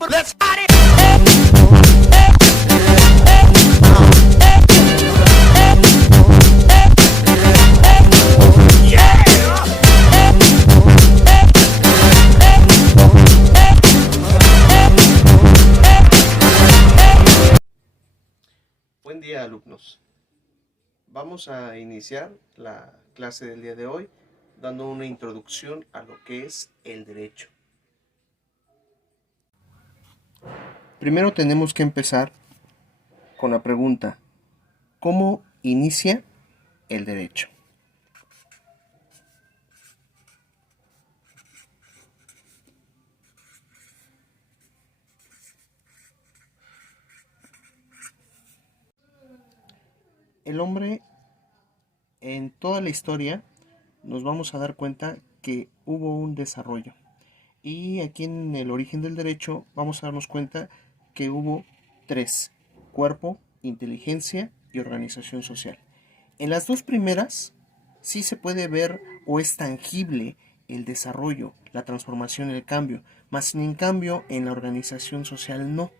Let's party. Buen día, alumnos. Vamos a iniciar la clase del día de hoy dando una introducción a lo que es el derecho. Primero tenemos que empezar con la pregunta: ¿cómo inicia el derecho? El hombre, en toda la historia, nos vamos a dar cuenta que hubo un desarrollo. Y aquí en el origen del derecho vamos a darnos cuenta que hubo tres: cuerpo, inteligencia y organización social. En las dos primeras sí se puede ver o es tangible el desarrollo, la transformación, el cambio, mas en cambio en la organización social no.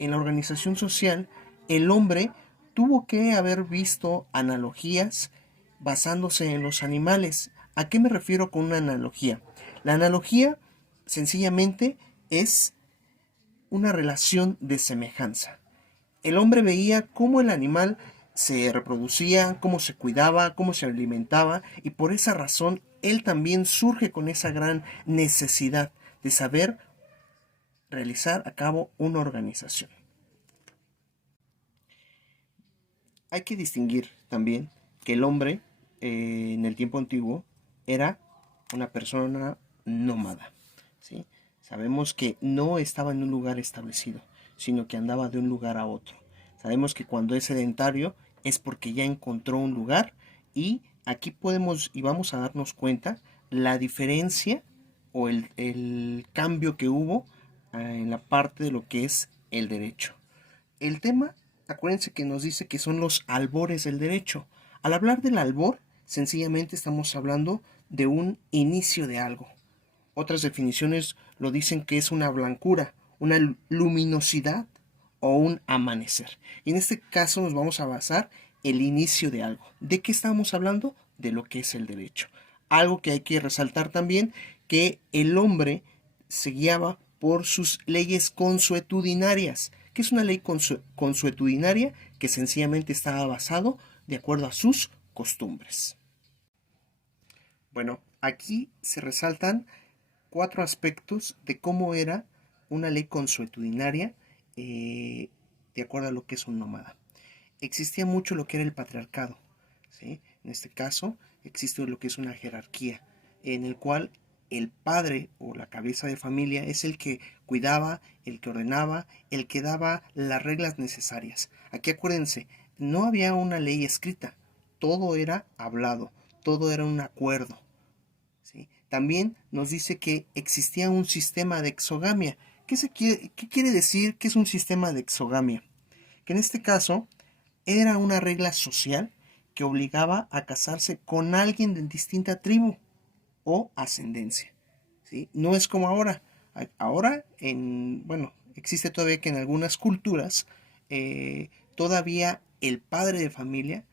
En la organización social el hombre tuvo que haber visto analogías basándose en los animales. ¿A qué me refiero con una analogía? La analogía sencillamente es una relación de semejanza. El hombre veía cómo el animal se reproducía, cómo se cuidaba, cómo se alimentaba, y por esa razón él también surge con esa gran necesidad de saber realizar a cabo una organización. Hay que distinguir también que el hombre en el tiempo antiguo era una persona nómada, ¿sí? Sabemos que no estaba en un lugar establecido, sino que andaba de un lugar a otro. Sabemos que cuando es sedentario es porque ya encontró un lugar, y aquí podemos y vamos a darnos cuenta la diferencia o el cambio que hubo en la parte de lo que es el derecho. El tema, acuérdense que nos dice que son los albores del derecho. Al hablar del albor, sencillamente estamos hablando de un inicio de algo. Otras definiciones lo dicen que es una blancura, una luminosidad o un amanecer. Y en este caso nos vamos a basar el inicio de algo. ¿De qué estamos hablando? De lo que es el derecho. Algo que hay que resaltar también, que el hombre se guiaba por sus leyes consuetudinarias. ¿Qué es una ley consuetudinaria? Que sencillamente estaba basado de acuerdo a sus costumbres. Bueno, aquí se resaltan cuatro aspectos de cómo era una ley consuetudinaria de acuerdo a lo que es un nómada. Existía mucho lo que era el patriarcado, ¿sí? En este caso existe lo que es una jerarquía, en el cual el padre o la cabeza de familia es el que cuidaba, el que ordenaba, el que daba las reglas necesarias. Aquí acuérdense, no había una ley escrita, todo era hablado, todo era un acuerdo, ¿sí? También nos dice que existía un sistema de exogamia. ¿Qué quiere decir que es un sistema de exogamia? Que en este caso era una regla social que obligaba a casarse con alguien de distinta tribu o ascendencia, ¿sí? No es como ahora. Ahora, existe todavía que en algunas culturas todavía el padre de familia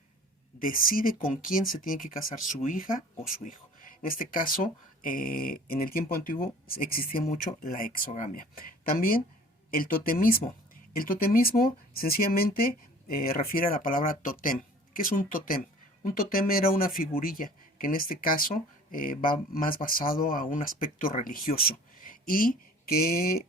decide con quién se tiene que casar su hija o su hijo. En este caso, en el tiempo antiguo existía mucho la exogamia. También el totemismo. El totemismo sencillamente refiere a la palabra totem. ¿Qué es un totem? Un totem era una figurilla que en este caso va más basado a un aspecto religioso, y que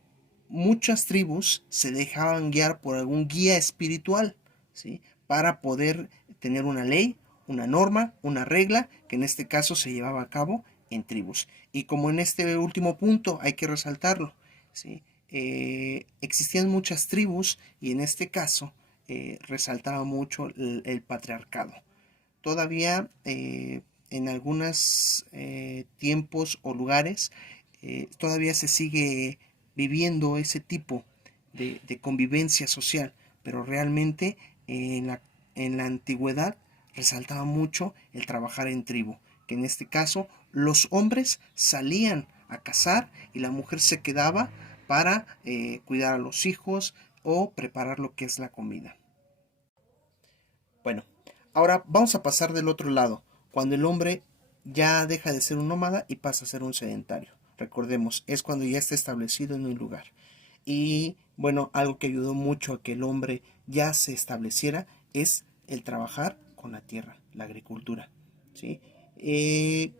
muchas tribus se dejaban guiar por algún guía espiritual, ¿sí? Para poder tener una ley, una norma, una regla, que en este caso se llevaba a cabo en tribus. Y como en este último punto hay que resaltarlo, ¿sí? Existían muchas tribus, y en este caso resaltaba mucho el patriarcado. Todavía en algunos tiempos o lugares todavía se sigue viviendo ese tipo de convivencia social, pero realmente en la antigüedad resaltaba mucho el trabajar en tribu, que en este caso los hombres salían a cazar y la mujer se quedaba para cuidar a los hijos o preparar lo que es la comida. Bueno, ahora vamos a pasar del otro lado, cuando el hombre ya deja de ser un nómada y pasa a ser un sedentario. Recordemos, es cuando ya está establecido en un lugar. Y bueno, algo que ayudó mucho a que el hombre ya se estableciera es el trabajar con la tierra, la agricultura. ¿Sí?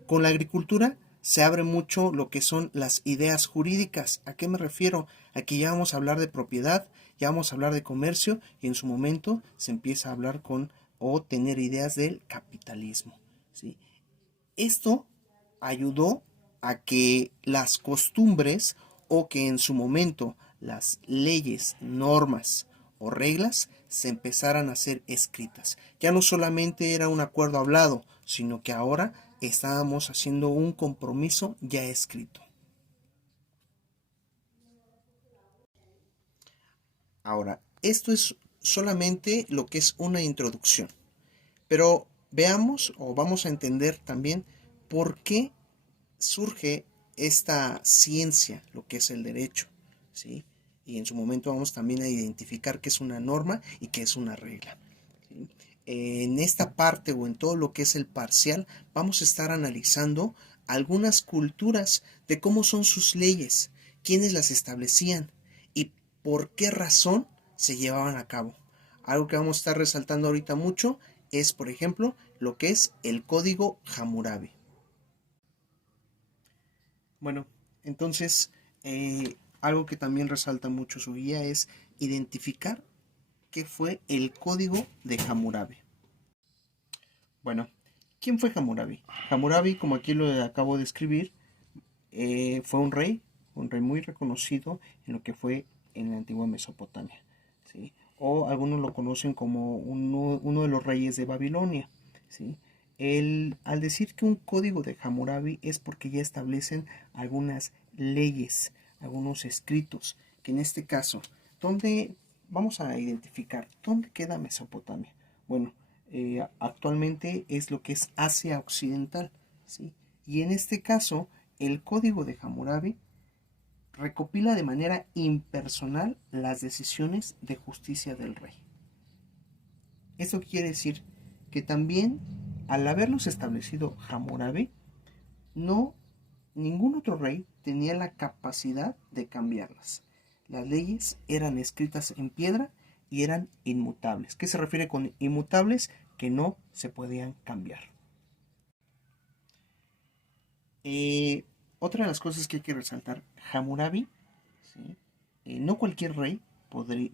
Con la agricultura se abre mucho lo que son las ideas jurídicas. ¿A qué me refiero? Aquí ya vamos a hablar de propiedad, ya vamos a hablar de comercio y en su momento se empieza a hablar con o tener ideas del capitalismo. ¿Sí? Esto ayudó a que las costumbres o que en su momento las leyes, normas o reglas se empezaran a ser escritas. Ya no solamente era un acuerdo hablado, sino que ahora estábamos haciendo un compromiso ya escrito. Ahora, esto es solamente lo que es una introducción, pero veamos o vamos a entender también por qué surge esta ciencia, lo que es el derecho, ¿sí? Y en su momento vamos también a identificar qué es una norma y qué es una regla. ¿Sí? En esta parte o en todo lo que es el parcial, vamos a estar analizando algunas culturas de cómo son sus leyes, quiénes las establecían y por qué razón se llevaban a cabo. Algo que vamos a estar resaltando ahorita mucho es, por ejemplo, lo que es el código Hammurabi. Bueno, entonces, algo que también resalta mucho su guía es identificar qué fue el código de Hammurabi. Bueno, ¿quién fue Hammurabi? Hammurabi, como aquí lo acabo de escribir, fue un rey muy reconocido en lo que fue en la antigua Mesopotamia, ¿sí? O algunos lo conocen como uno de los reyes de Babilonia, ¿sí? Al decir que un código de Hammurabi es porque ya establecen algunas leyes, algunos escritos, que en este caso, ¿dónde vamos a identificar? ¿Dónde queda Mesopotamia? Bueno, actualmente es lo que es Asia Occidental, ¿sí? Y en este caso, el código de Hammurabi recopila de manera impersonal las decisiones de justicia del rey. Esto quiere decir que también, al haberlos establecido Hammurabi, no ningún otro rey tenía la capacidad de cambiarlas. Las leyes eran escritas en piedra y eran inmutables. ¿Qué se refiere con inmutables? Que no se podían cambiar. Eh, Otra de las cosas que hay que resaltar, Hammurabi, ¿sí? No cualquier rey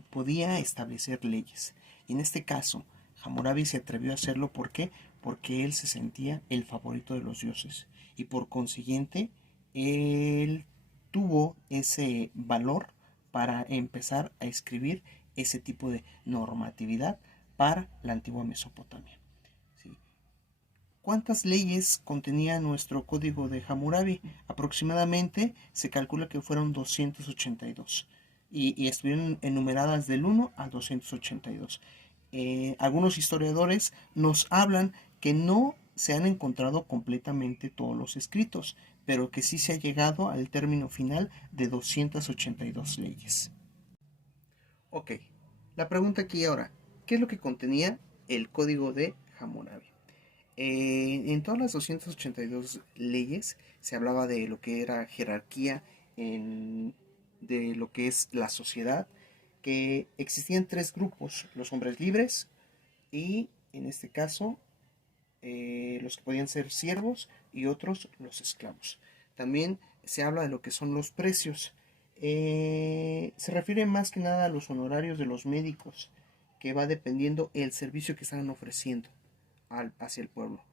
podía establecer leyes. Y en este caso, Hammurabi se atrevió a hacerlo. ¿Por qué? Porque él se sentía el favorito de los dioses. Y por consiguiente, él tuvo ese valor para empezar a escribir ese tipo de normatividad para la antigua Mesopotamia. ¿Sí? ¿Cuántas leyes contenía nuestro código de Hammurabi? Aproximadamente se calcula que fueron 282 y estuvieron enumeradas del 1 al 282. Algunos historiadores nos hablan que no se han encontrado completamente todos los escritos, pero que sí se ha llegado al término final de 282 leyes. Ok, la pregunta aquí ahora, ¿qué es lo que contenía el código de Hammurabi? En todas las 282 leyes se hablaba de lo que era jerarquía, de lo que es la sociedad, que existían tres grupos, los hombres libres y en este caso los que podían ser siervos y otros los esclavos. También se habla de lo que son los precios. Se refiere más que nada a los honorarios de los médicos, que va dependiendo el servicio que están ofreciendo hacia el pueblo.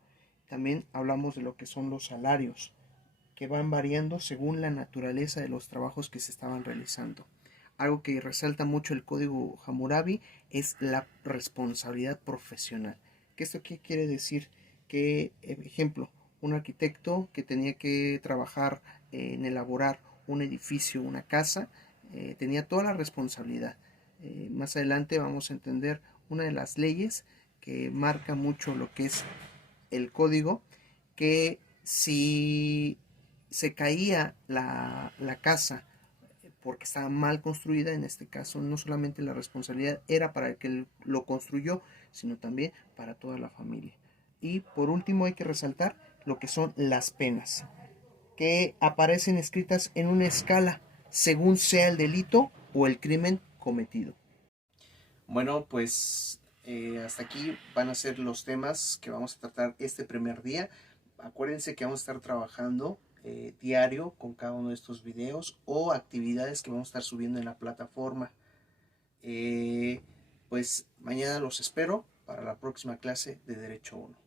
También hablamos de lo que son los salarios, que van variando según la naturaleza de los trabajos que se estaban realizando. Algo que resalta mucho el código Hammurabi es la responsabilidad profesional. ¿Qué esto qué quiere decir? Que, ejemplo, un arquitecto que tenía que trabajar en elaborar un edificio, una casa, tenía toda la responsabilidad. Más adelante vamos a entender una de las leyes que marca mucho lo que es el código, que si se caía la casa porque estaba mal construida. En este caso, no solamente la responsabilidad era para el que lo construyó, sino también para toda la familia. Y por último hay que resaltar lo que son las penas, que aparecen escritas en una escala según sea el delito o el crimen cometido. Bueno, pues hasta aquí van a ser los temas que vamos a tratar este primer día. Acuérdense que vamos a estar trabajando diario con cada uno de estos videos o actividades que vamos a estar subiendo en la plataforma. Pues mañana los espero para la próxima clase de Derecho 1.